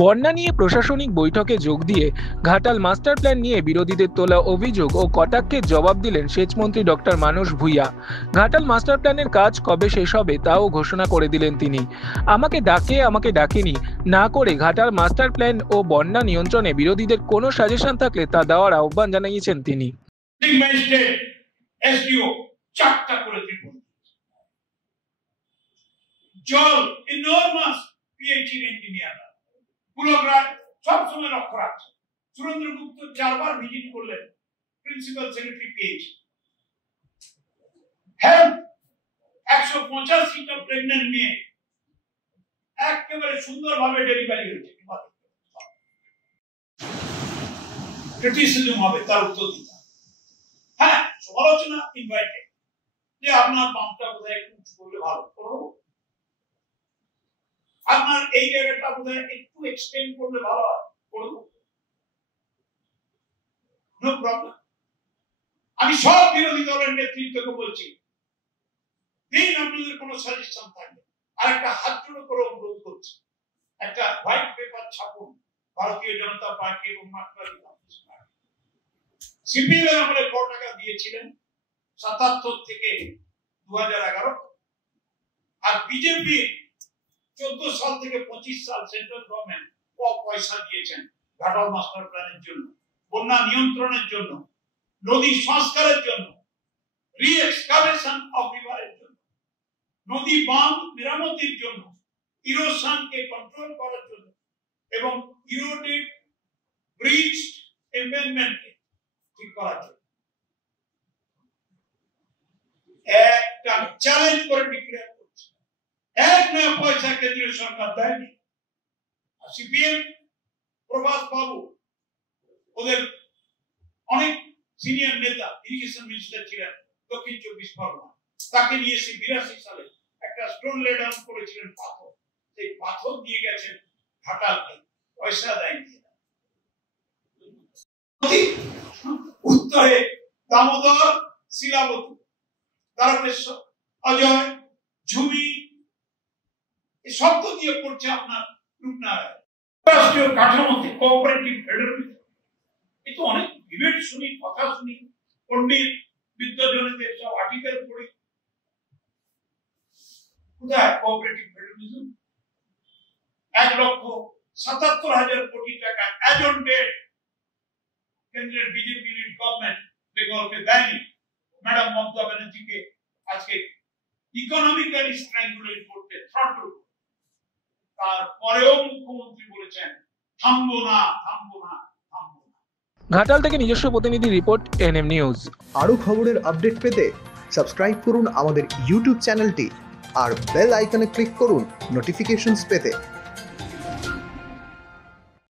বন্যা নিয়ে প্রশাসনিক বৈঠকে যোগ দিয়ে ঘাটাল মাস্টার প্ল্যান নিয়ে বিরোধীদের তোলা অভিযোগ ও কটাক্ষের জবাব দিলেন সেচমন্ত্রী ডক্টর মানস ভূঁইয়া। ঘাটাল মাস্টার প্ল্যানের কাজ কবে শেষ হবে তাও ঘোষণা করে দিলেন তিনি। আমাকে ডাকেনি, না করে ঘাটাল মাস্টার প্ল্যান ও বন্যা নিয়ন্ত্রণে বিরোধীদের কোনো সাজেশন থাকলে তা দেওয়ার আহ্বান জানিয়েছেন তিনি। জল ইনর্মাস পিএইচডি ইঞ্জিনিয়ার পুরোগ্রাম সব সময় লক্ষ্য রাখছে। সুরেন্দ্র গুপ্ত 4 বার ভিজিট করলেন, প্রিন্সিপাল সেক্রেটারি পিএইচডি। হেলথ 185টা প্রেগন্যান্ট মেয়ে একেবারে সুন্দরভাবে ডেলিভারি হয়েছে। ক্রিটিসিজম হবে, তার উত্তর দিতে। হ্যাঁ, সমালোচনা ইনভাইটেড, যে আপনার বামটা বোধহয় একটু উঁচু করলে ভালো করো, আপনার এই জায়গাটা বোধহয় একটু এক্সটেন্ড করলে ভালো হয় করব, নো প্রবলেম। আমি সব বিরোধী দলের নেতৃত্বকে বলছি, দিন আপনাদের কোনো সাজেশন থাকবে। আর একটা হাত জোড়ো করে অনুরোধ করছি, একটা হোয়াইট পেপার ছাপুন ভারতীয় জনতা পার্টি এবং মার্কসবাদী কমিউনিস্ট পার্টি। সিপিএম আমাদের কত টাকা দিয়েছিলেন 77 থেকে 2011, আর বিজেপি 14 সাল থেকে 25 সাল সেন্ট্রাল গভর্নমেন্ট পয়সা দিয়েছেন ঘাটাল মাস্টার প্ল্যানের জন্য, বন্যা নিয়ন্ত্রণের জন্য, নদী সংস্কারের জন্য, রিএক্সকাভেশন অফ রিভারের জন্য, নদী বাঁধ মেরামতির জন্য, ইরোশনকে কন্ট্রোল করার জন্য এবং ইরোডেড ব্রিজ এমবেডমেন্টকে ঠিক করার জন্য। একটা চ্যালেঞ্জ করে ডিক্লেয়ার করছে, এক নয়া পয়সা কেন্দ্রীয় সরকার দেয়নি। সিপিএম প্রভাস বাবু ওদের অনেক সিনিয়র নেতা, ইরিগেশন মিনিস্টার ছিলেন দক্ষিণ 24 পরগনা, তাকে নিয়ে 82 সালে একটা স্টোন লে ডাউন করেছিলেন, পাথর। সেই পাথর দিয়ে গেছেন ঘাটালকে, পয়সা দেয়নি। উত্তরে দামোদর, শিলাবতী, তারকেশ্বর, অজয়, ঝুমি, এই শব্দ দিয়ে পড়ছে আপনার রূপনারায়ণ। রাষ্ট্রীয় কাঠামোতে কোঅপারেটিভ ফেডারেলিজম, এই তো অনেক ডিবেট শুনি, কথা শুনি, পণ্ডিত বিদ্যাজনদের সব আর্টিকেল পড়ি। কোথায় কোঅপারেটিভ ফেডারেলিজম? 1,77,000 কোটি টাকা অ্যাজ অন ডেট কেন্দ্রের বিজেপি লিড গভর্নমেন্ট বেঙ্গলকে দেয়নি। ম্যাডাম মমতা ব্যানার্জিকে আজকে ইকোনমিক্যালি স্ট্র্যাঙ্গুলেট করতে থ্রটল, তারপরেও মুখ্যমন্ত্রী বলেছেন থামবো না, থামবো না, থামবো না। ঘাটাল থেকে নিজস্ব প্রতিনিধি রিপোর্ট, এনএম নিউজ। আরো খবরের আপডেট পেতে সাবস্ক্রাইব করুন আমাদের ইউটিউব চ্যানেলটি আর বেল আইকনে ক্লিক করুন নোটিফিকেশনস পেতে।